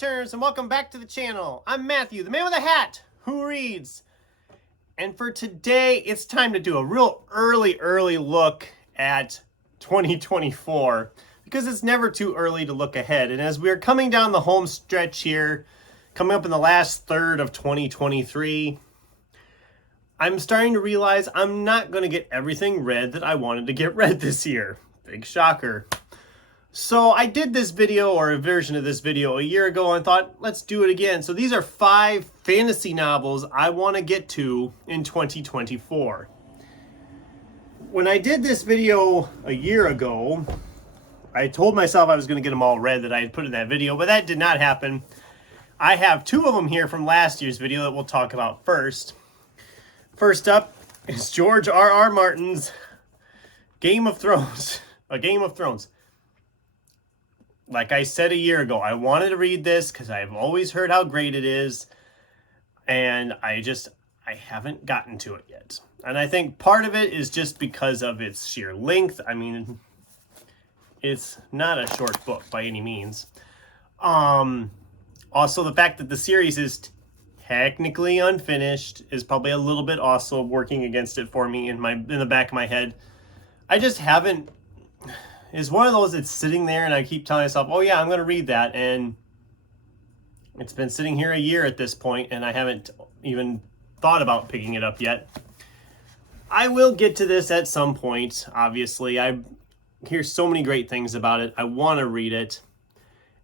page-turners, and welcome back to the channel. I'm Matthew, the man with a hat who reads. And for today, it's time to do a real early look at 2024, because it's never too early to look ahead. And as we're coming down the home stretch here, coming up in the last third of 2023, I'm starting to realize I'm not going to get everything read that I wanted to get read this year. Big shocker. So I did this video, or a version of this video, a year ago and thought, let's do it again. So these are 5 fantasy novels I want to get to in 2024. When I did this video a year ago, I told myself I was going to get them all read that I had put in that video, but that did not happen. I have 2 of them here from last year's video that we'll talk about first. First up is George R.R. Martin's Game of Thrones. A Game of Thrones. Like I said a year ago, I wanted to read this because I've always heard how great it is. And I haven't gotten to it yet. And I think part of it is just because of its sheer length. I mean, it's not a short book by any means. Also, the fact that the series is technically unfinished is probably a little bit also working against it for me in the back of my head. I just haven't. It's one of those that's sitting there and I keep telling myself, oh yeah, I'm going to read that. And it's been sitting here a year at this point and I haven't even thought about picking it up yet. I will get to this at some point, obviously. I hear so many great things about it. I want to read it.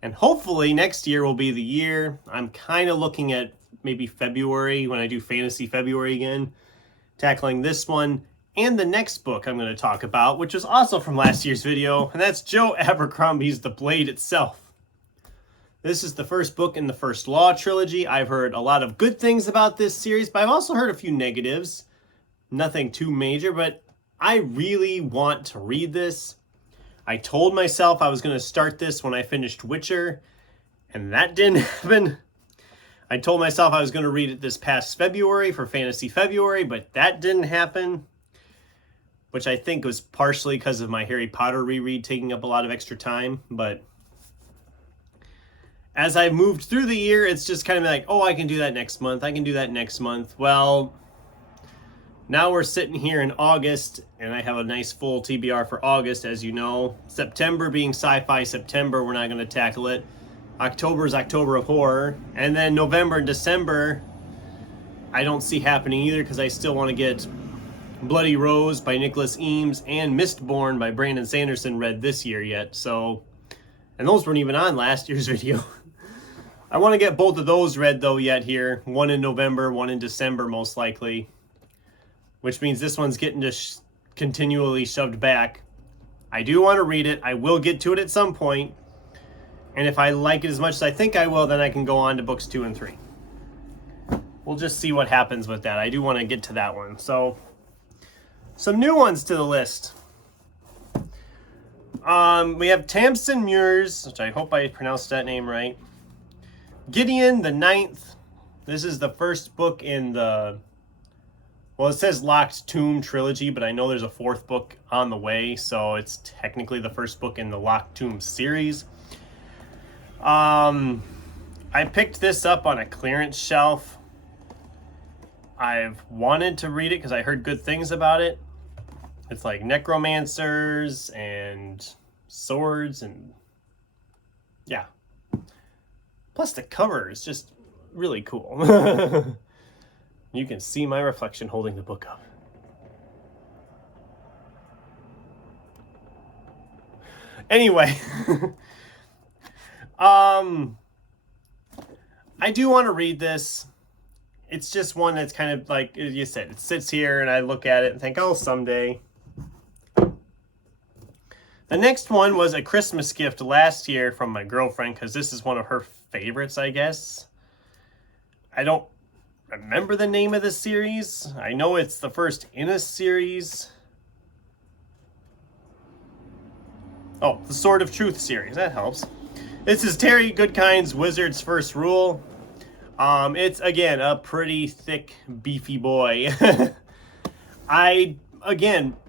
And hopefully next year will be the year. I'm kind of looking at maybe February, when I do Fantasy February again, tackling this one. And the next book I'm going to talk about, which was also from last year's video, and that's Joe Abercrombie's The Blade Itself. This is the first book in the First Law trilogy. I've heard a lot of good things about this series, but I've also heard a few negatives. Nothing too major, but I really want to read this. I told myself I was going to start this when I finished Witcher, and that didn't happen. I told myself I was going to read it this past February for Fantasy February, but that didn't happen. Which I think was partially because of my Harry Potter reread taking up a lot of extra time. But as I moved through the year, it's just kind of like, oh, I can do that next month. I can do that next month. Well, now we're sitting here in August, and I have a nice full TBR for August, as you know. September being Sci-Fi September, we're not going to tackle it. October is October of Horror. And then November and December, I don't see happening either because I still want to get Bloody Rose by Nicholas Eames and Mistborn by Brandon Sanderson read this year yet. So, and those weren't even on last year's video. I want to get both of those read though yet here. One in November, one in December most likely. Which means this one's getting just continually shoved back. I do want to read it. I will get to it at some point. And if I like it as much as I think I will, then I can go on to books 2 and 3. We'll just see what happens with that. I do want to get to that one. So, some new ones to the list. We have Tamsin Muir's, which I hope I pronounced that name right. Gideon the Ninth. This is the first book in the, well, it says Locked Tomb trilogy, but I know there's a 4th book on the way, so it's technically the first book in the Locked Tomb series. I picked this up on a clearance shelf. I've wanted to read it because I heard good things about it. It's like necromancers and swords and yeah. Plus the cover is just really cool. You can see my reflection holding the book up. Anyway, I do want to read this. It's just one that's kind of like you said, it sits here and I look at it and think, oh, someday. The next one was a Christmas gift last year from my girlfriend because this is one of her favorites, I guess. I don't remember the name of the series. I know it's the first in a series. Oh, the Sword of Truth series. That helps. This is Terry Goodkind's Wizard's First Rule. It's, again, a pretty thick, beefy boy.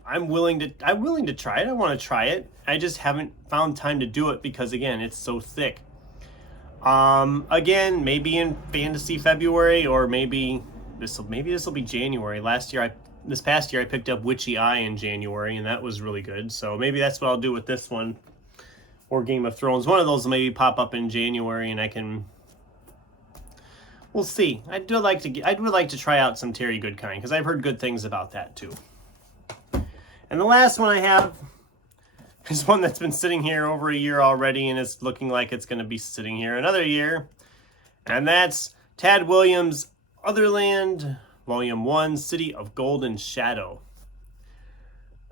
I'm willing to try it. I want to try it. I just haven't found time to do it because, again, it's so thick. Again, maybe in Fantasy February, or maybe this will be January. This past year I picked up Witchy Eye in January, and that was really good. So maybe that's what I'll do with this one, or Game of Thrones. One of those will maybe pop up in January, and I can. We'll see. I would like to try out some Terry Goodkind, because I've heard good things about that too. And the last one I have is one that's been sitting here over a year already, and it's looking like it's going to be sitting here another year. And that's Tad Williams' Otherland, Volume 1, City of Golden Shadow.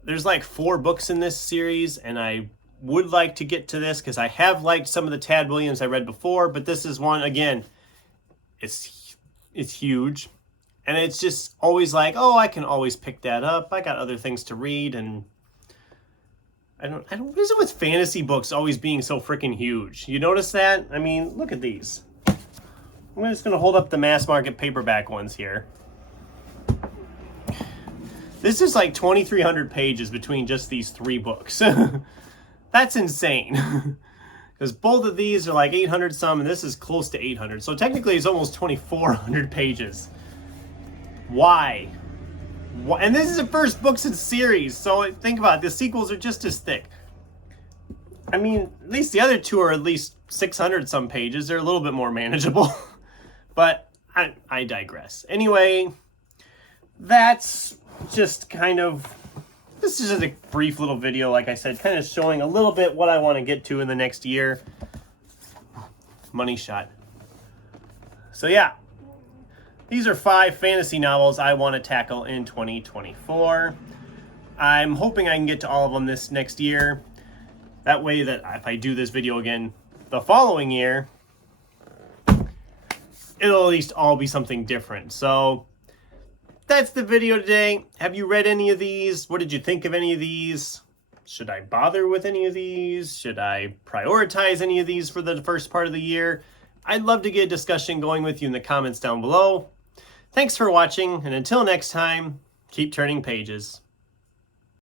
There's like 4 books in this series, and I would like to get to this because I have liked some of the Tad Williams I read before, but this is one, again, it's huge. And it's just always like, oh, I can always pick that up. I got other things to read, and what is it with fantasy books always being so freaking huge? You notice that? I mean, look at these. I'm just going to hold up the mass market paperback ones here. This is like 2,300 pages between just these 3 books. That's insane. Because both of these are like 800 some, and this is close to 800. So technically it's almost 2,400 pages. Why? And this is the first books in the series, so think about it. The sequels are just as thick. I mean, at least the other 2 are at least 600 some pages. They're a little bit more manageable. But I digress. Anyway, that's just kind of... This is just a brief little video, like I said, kind of showing a little bit what I want to get to in the next year. Money shot. So yeah. These are 5 fantasy novels I want to tackle in 2024. I'm hoping I can get to all of them this next year. That way that if I do this video again the following year, it'll at least all be something different. So that's the video today. Have you read any of these? What did you think of any of these? Should I bother with any of these? Should I prioritize any of these for the first part of the year? I'd love to get a discussion going with you in the comments down below. Thanks for watching, and until next time, keep turning pages.